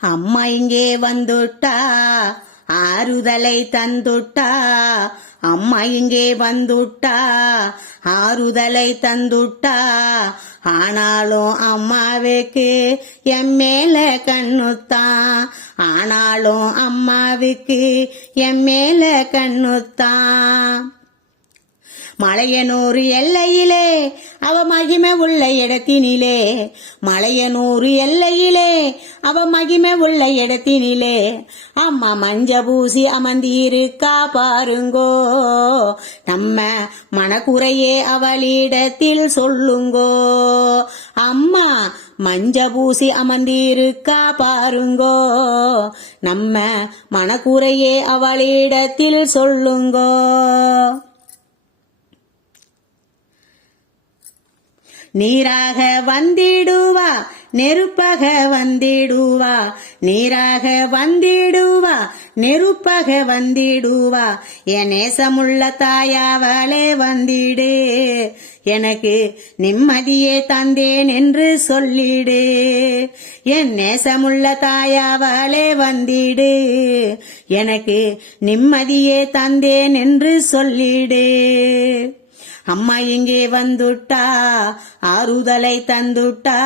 அம்மா இங்கே வந்துட்டா ஆறுதலை தந்துட்டா. அம்மா இங்கே வந்துட்டா ஆறுதலை தந்துட்டா. ஆனாலும் அம்மாவுக்கு என் மேல கண்ணுத்தான். ஆனாலும் அம்மாவுக்கு என் மேல கண்ணுத்தான். மலையனூர் எல்லையிலே அவ மகிமை உள்ள இடத்தினிலே. மலையனூர் எல்லையிலே அவ மகிமை உள்ள இடத்தினிலே. அம்மா மஞ்ச பூசி அமர்ந்திருக்கா பாருங்கோ. நம்ம மனக்குறையே அவளிடத்தில் சொல்லுங்கோ. அம்மா மஞ்ச பூசி அமர்ந்திருக்கா பாருங்கோ. நம்ம மனக்குறையே அவளிடத்தில் சொல்லுங்கோ. நீராக வந்திடுவா நெருப்பக வந்திடுவா. நீராக வந்திடுவா நெருப்பக வந்திடுவா. என் நேசமுள்ள தாயாவளே வந்திடு. எனக்கு நிம்மதியே தந்தேன் என்று சொல்லிடு. என் நேசமுள்ள தாயாவளே வந்திடு. எனக்கு நிம்மதியே தந்தேன் என்று சொல்லிடு. அம்மா இங்கே வந்துட்டா ஆறுதலை தந்துட்டா.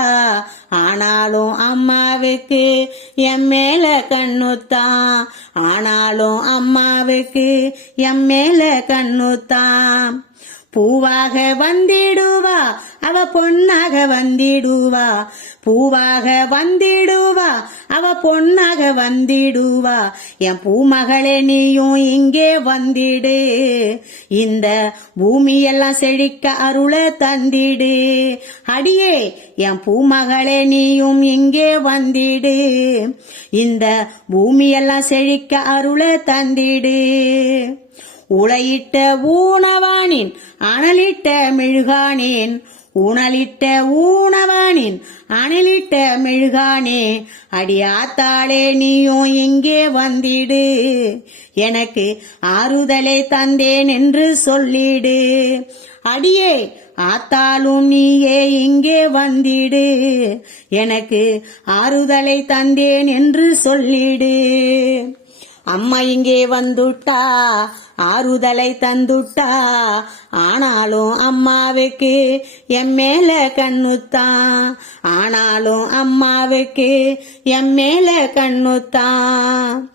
ஆனாலும் அம்மாவுக்கு என் மேல கண்ணுத்தான். ஆனாலும் அம்மாவுக்கு என் மேல கண்ணுத்தான். பூவாக வந்திடுவா அவ பொன்னாக வந்திடுவா. பூவாக வந்திடுவா அவ பொன்னாக வந்திடுவா. என் பூமகளே நீயும் இங்கே வந்திடு. இந்த பூமியெல்லாம் செழிக்க அருள தந்திடு. அடியே என் பூமகளே நீயும் இங்கே வந்திடு. இந்த பூமியெல்லாம் செழிக்க அருள தந்திடு. உளையிட்ட ஊனவானின் அனலிட்ட மெழுகானேன். உணலிட்ட ஊனவானின் அனலிட்ட மெழுகானே. அடியாத்தாளே நீயும் இங்கே வந்திடு? எனக்கு ஆறுதலை தந்தேன் என்று சொல்லிடு. அடியே ஆத்தாலும் நீயே இங்கே வந்திடு? எனக்கு ஆறுதலை தந்தேன் என்று சொல்லிடு. அம்மா இங்கே வந்துட்டா ஆறுதலை தந்துட்டா. ஆனாலும் அம்மாவுக்கு என் மேல கண்ணுத்தான். ஆனாலும் அம்மாவுக்கு என் மேல கண்ணுத்தான்.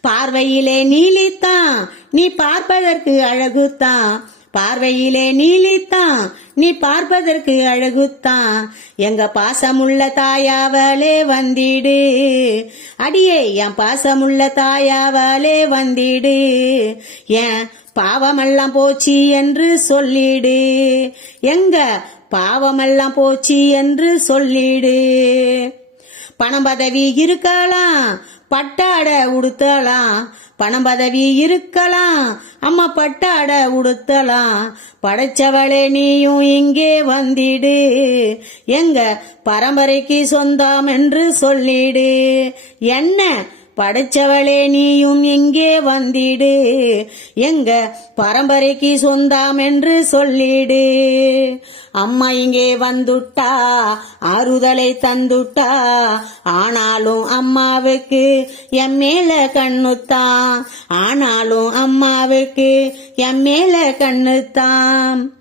பார்வையிலே நீலித்தான் நீ பார்ப்பதற்கு அழகுத்தான். பார்வையிலே நீலித்தான் நீ பார்ப்பதற்கு அழகுத்தான். எங்க பாசமுள்ள தாயாவலே வந்திடு. அடியே என் பாசமுள்ள தாயாவலே வந்திடு. என் பாவமெல்லாம் போச்சு என்று சொல்லிடு. எங்க பாவமெல்லாம் போச்சு என்று சொல்லிடு. பணம் பதவி இருக்கலாம் பட்டாட உடுத்தலாம். பணம் பதவி இருக்கலாம். அம்மா பட்டாட உடுத்தலாம். படைச்சவளே நீயும் இங்கே வந்திடு. எங்க பரம்பரைக்கு சொந்தம் என்று சொல்லிடு. என்ன படைச்சவளே நீயும் இங்கே வந்திடு? எங்க பரம்பரைக்கு சொந்தாம் என்று சொல்லிடு. அம்மா இங்கே வந்துட்டா ஆறுதலை தந்துட்டா. ஆனாலும் அம்மாவுக்கு என் மேல கண்ணுத்தான். ஆனாலும் அம்மாவுக்கு என் மேல கண்ணுத்தான்.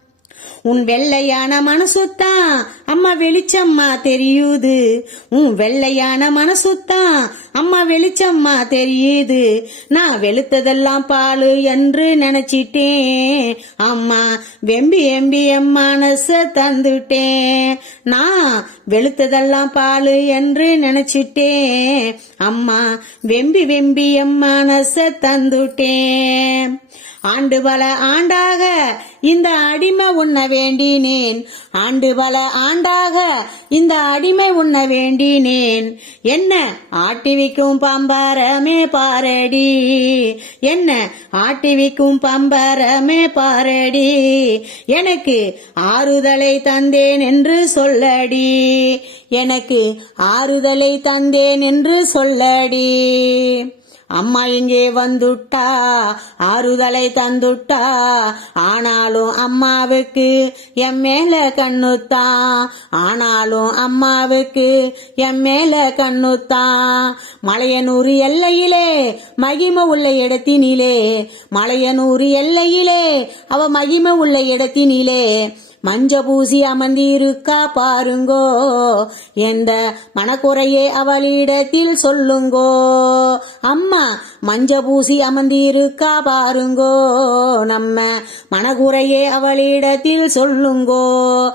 உன் வெள்ளையான மனசுத்தான். அம்மா வெளிச்சம்மா தெரியுது. உன் வெள்ளையான மனசுத்தான். அம்மா வெளிச்சம்மா தெரியுது. நான் வெளுத்ததெல்லாம் பாலு என்று நினைச்சிட்டேன். அம்மா வெம்பி எம்பி என் மனச தந்துட்டேன். நான் வெளுத்ததெல்லாம் பாலு என்று நினைச்சிட்டேன். அம்மா வெம்பி வெம்பி என் மனச தந்துட்டேன். ஆண்டு பல ஆண்டாக இந்த அடிமை உண்ண வேண்டினேன். ஆண்டு பல ஆண்டாக இந்த அடிமை உண்ண வேண்டினேன். என்ன ஆட்டிவிக்கும் பம்பரமே பாரடி. என்ன ஆட்டிவிக்கும் பம்பரமே பாரடி. எனக்கு ஆறுதலை தந்தேன் என்று சொல்லடி. எனக்கு ஆறுதலை தந்தேன் என்று சொல்லடி. அம்மா இங்கே வந்துட்டா ஆறுதலை தந்துட்டா. ஆனாலும் அம்மாவுக்கு என் மேல கண்ணுத்தான். ஆனாலும் அம்மாவுக்கு என் மேல கண்ணுத்தான். மலையனூர் எல்லையிலே மகிமை உள்ள இடத்தினிலே. மலையனூர் எல்லையிலே அவ மகிமை உள்ள இடத்தினிலே. மஞ்ச பூசி அமர்ந்திருக்கா பாருங்கோ. எந்த மனக்குறையே அவளிடத்தில் சொல்லுங்கோ. அம்மா மஞ்ச பூசி அமர்ந்திருக்கா பாருங்கோ. நம்ம மனக்குறையே அவளிடத்தில் சொல்லுங்கோ.